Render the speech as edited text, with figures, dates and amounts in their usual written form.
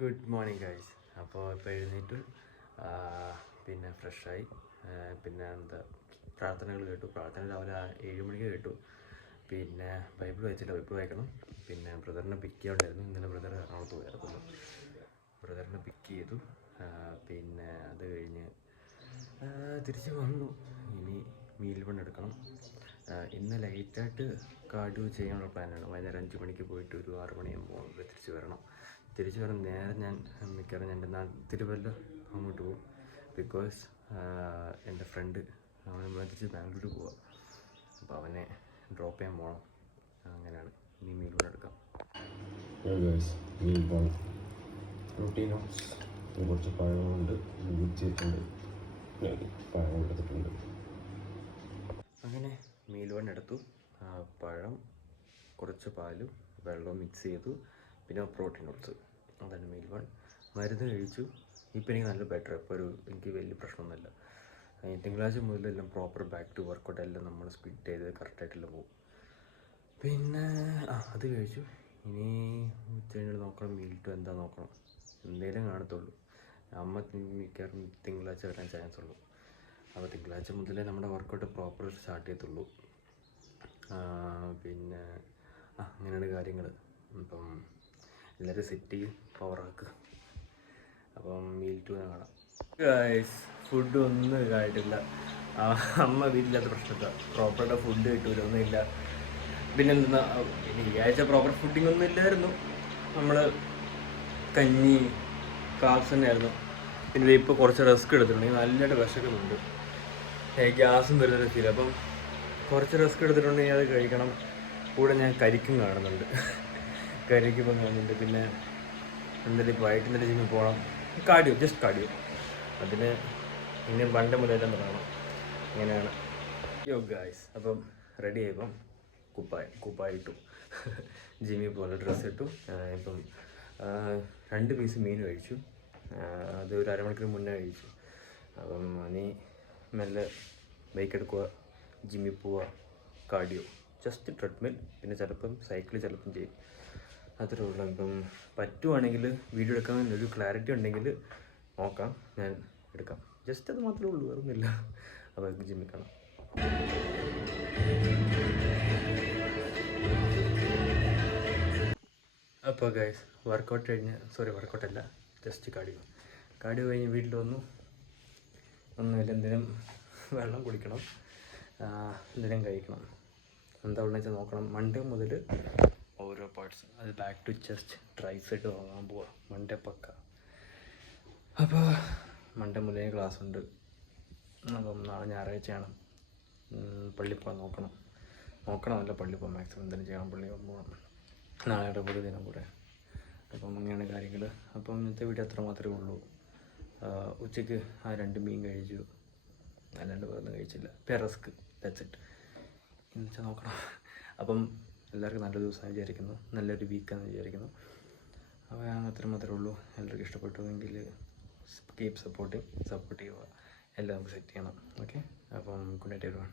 Good morning guys. അപ്പോൾ ഇപ്പോൾ എഴുന്നേറ്റു, പിന്നെ ഫ്രഷായി, പിന്നെ പ്രാർത്ഥനകൾ കേട്ടു. പ്രാർത്ഥന രാവിലെ 7 മണിക്ക് കേട്ടു. പിന്നെ ബൈബിൾ വായിച്ചില്ല, ബൈബിൾ വായിക്കണം. പിന്നെ ബ്രദറിനെ പിക്ക് ചെയ്യാണ്ടായിരുന്നു. ഇന്നലെ ബ്രദർ എറണാകുളത്ത് പോയായിരുന്നു. ബ്രദറിനെ പിക്ക് ചെയ്തു. പിന്നെ അത് കഴിഞ്ഞ് തിരിച്ച് വന്നു. ഇനി മീൽ ബൺ എടുക്കണം. ഇന്ന് ലൈറ്റായിട്ട് കാർഡിയോ ചെയ്യാനുള്ള പ്ലാനാണ്. വൈകുന്നേരം 5 മണിക്ക് പോയിട്ട് ഒരു 6 മണിയാകുമ്പോൾ തിരിച്ച് വരണം. നേരെ ഞാൻ മിക്കവാറും എൻ്റെ തിരുവല്ല അങ്ങോട്ട് പോകും. ബിക്കോസ് എൻ്റെ ഫ്രണ്ട് അവനെ തിരിച്ച് ബാംഗ്ലൂർ പോവാം. അപ്പോൾ അവനെ ഡ്രോപ്പ് ചെയ്യാൻ പോകണം. അങ്ങനെയാണ്. ഇനി മീൽ ബൺ എടുക്കാം. മീൽ ബൺ പ്രോട്ടീൻ ഓട്സ്, കുറച്ച് പഴമുണ്ട്, ചെയ്തിട്ടുണ്ട്, പഴം എടുത്തിട്ടുണ്ട്. അങ്ങനെ മീൽ ബൺ എടുത്തു. പഴം, കുറച്ച് പാലും വെള്ളവും മിക്സ് ചെയ്തു, പിന്നെ പ്രോട്ടീൻ ഓട്സ്. അതാണ് മീൽ ബൺ. മരുന്ന് കഴിച്ചു. ഇപ്പോൾ എനിക്ക് നല്ല ബെറ്റർ. ഇപ്പോൾ എനിക്ക് വലിയ പ്രശ്നമൊന്നുമില്ല. തിങ്കളാഴ്ച മുതലെല്ലാം പ്രോപ്പർ ബാക്ക് ടു വർക്കൗട്ട് എല്ലാം നമ്മൾ സ്പ്ലിറ്റ് ചെയ്ത് കറക്റ്റായിട്ടെല്ലാം പോകും. പിന്നെ അത് കഴിച്ചു. ഇനി ഉച്ച നോക്കണം. മീൽ ടു എന്താ നോക്കണം, എന്തേലും കാണത്തുള്ളൂ. അമ്മ മിക്കവാറും തിങ്കളാഴ്ച വരാൻ ചാൻസ് ഉള്ളൂ. അപ്പോൾ തിങ്കളാഴ്ച മുതലേ നമ്മുടെ വർക്കൗട്ട് പ്രോപ്പർ സ്റ്റാർട്ട് ചെയ്യത്തുള്ളൂ. പിന്നെ അങ്ങനെയാണ് കാര്യങ്ങൾ. അപ്പം എല്ലാവരും സെറ്റ് ചെയ്യും, പവറാക്കുക. അപ്പം മീൽ ടു കാണാം. ഫുഡ് ഒന്നും ഇതായിട്ടില്ല. അമ്മ വീട്ടിലത്തെ പ്രശ്നമില്ല, പ്രോപ്പറായിട്ട് ഫുഡ് കിട്ടൂല, ഒന്നുമില്ല. പിന്നെ ഈ ആഴ്ച പ്രോപ്പർ ഫുഡിങ് ഒന്നും ഇല്ലായിരുന്നു. നമ്മൾ കഞ്ഞി കാപ്സ് തന്നെയായിരുന്നു. പിന്നെ ഇപ്പോൾ കുറച്ച് റിസ്ക് എടുത്തിട്ടുണ്ടെങ്കിൽ നല്ലതായിട്ട് വിശക്കുന്നുണ്ട്. ഗ്യാസും വരുന്നൊരു ഫീൽ. അപ്പം കുറച്ച് റിസ്ക് എടുത്തിട്ടുണ്ടെങ്കിൽ അത് കഴിക്കണം. കൂടെ ഞാൻ കരിക്കും കാണുന്നുണ്ട്. കരിക്കിപ്പം കാണുന്നുണ്ട്. പിന്നെ എന്തായാലും ഇപ്പോൾ വൈകിട്ട് ജിമ്മിൽ പോകണം. Cardio, just cardio. അതിന് ഇനി പണ്ട് മുതലെല്ലാം തുടങ്ങണം. അങ്ങനെയാണ്. ഗായ്സ്, അപ്പം റെഡി ആയപ്പം കുപ്പായ ഇട്ടു. ജിമ്മിൽ പോലെ ഡ്രസ്സ് ഇട്ടു. ഇപ്പം 2 പീസ് മീൻ കഴിച്ചു. അത് ഒരു അരമണിക്കൂർ മുന്നേ കഴിച്ചു. അപ്പം ഇനി മെല്ലെ ബൈക്ക് എടുക്കുക, ജിമ്മിൽ പോവുക, കാർഡിയോ, ജസ്റ്റ് ട്രെഡ്മിൽ. പിന്നെ ചിലപ്പം സൈക്കിൾ ചിലപ്പം ചെയ്യും. അത്രേ ഉള്ളൂ. ഇപ്പം പറ്റുവാണെങ്കിൽ വീഡിയോ എടുക്കാൻ ഒരു ക്ലാരിറ്റി ഉണ്ടെങ്കിൽ നോക്കാം, ഞാൻ എടുക്കാം. ജസ്റ്റ് അത് മാത്രമേ ഉള്ളൂ, വേറൊന്നുമില്ല. അപ്പോൾ ജിമ്മിൽ കാണാം. അപ്പോൾ ഗൈസ്, വർക്കൗട്ടല്ല, ജസ്റ്റ് കാർഡിയോ കഴിഞ്ഞ് വീട്ടിൽ വന്നു. ഒന്നുമില്ല, എന്തെങ്കിലും വെള്ളം കുടിക്കണം, എന്തെങ്കിലും കഴിക്കണം. എന്താ ഉള്ളതെന്ന് വെച്ചാൽ നോക്കണം. മൺഡേ മുതൽ ഓരോ പാർട്സ്, അത് ബാക്ക് ടു ചെസ്റ്റ്, ട്രൈസെറ്റ് വാങ്ങാൻ പോവാം. മൺഡേ പക്ക. അപ്പോൾ മൺഡേ മുതലേ ക്ലാസ് ഉണ്ട്. അപ്പം നാളെ ഞായറാഴ്ചയാണ്. പള്ളിയിൽ പോകാൻ നോക്കണമല്ല, പള്ളിയിൽ പോകാൻ മാക്സിമം എന്തെങ്കിലും ചെയ്യണം. പള്ളിയിൽ പോകണം. നാളെ പൊതു ദിനം കൂടെ. അപ്പം അങ്ങനെയാണ് കാര്യങ്ങൾ. അപ്പം ഇന്നത്തെ വീഡിയോ അത്ര മാത്രമേ ഉള്ളൂ. ഉച്ചയ്ക്ക് 2 മീൻ കഴിച്ചു, അല്ലാണ്ട് വേറൊന്നും കഴിച്ചില്ല. പെറസ്ക്, ദാറ്റ്സ് ഇറ്റ്. എന്ന് വെച്ചാൽ നോക്കണം. അപ്പം എല്ലാവർക്കും നല്ലൊരു ദിവസമായി വിചാരിക്കുന്നു, നല്ലൊരു വീക്കാണെന്ന് വിചാരിക്കുന്നു. അപ്പോൾ അത്ര മാത്രമേ ഉള്ളൂ. എല്ലാവർക്കും ഇഷ്ടപ്പെട്ടുവെങ്കിൽ കീപ് സപ്പോർട്ട് ചെയ്യുക. എല്ലാം നമുക്ക് സെറ്റ് ചെയ്യണം. ഓക്കെ, അപ്പം ഗുഡ് നൈറ്റ് എവരിവൺ.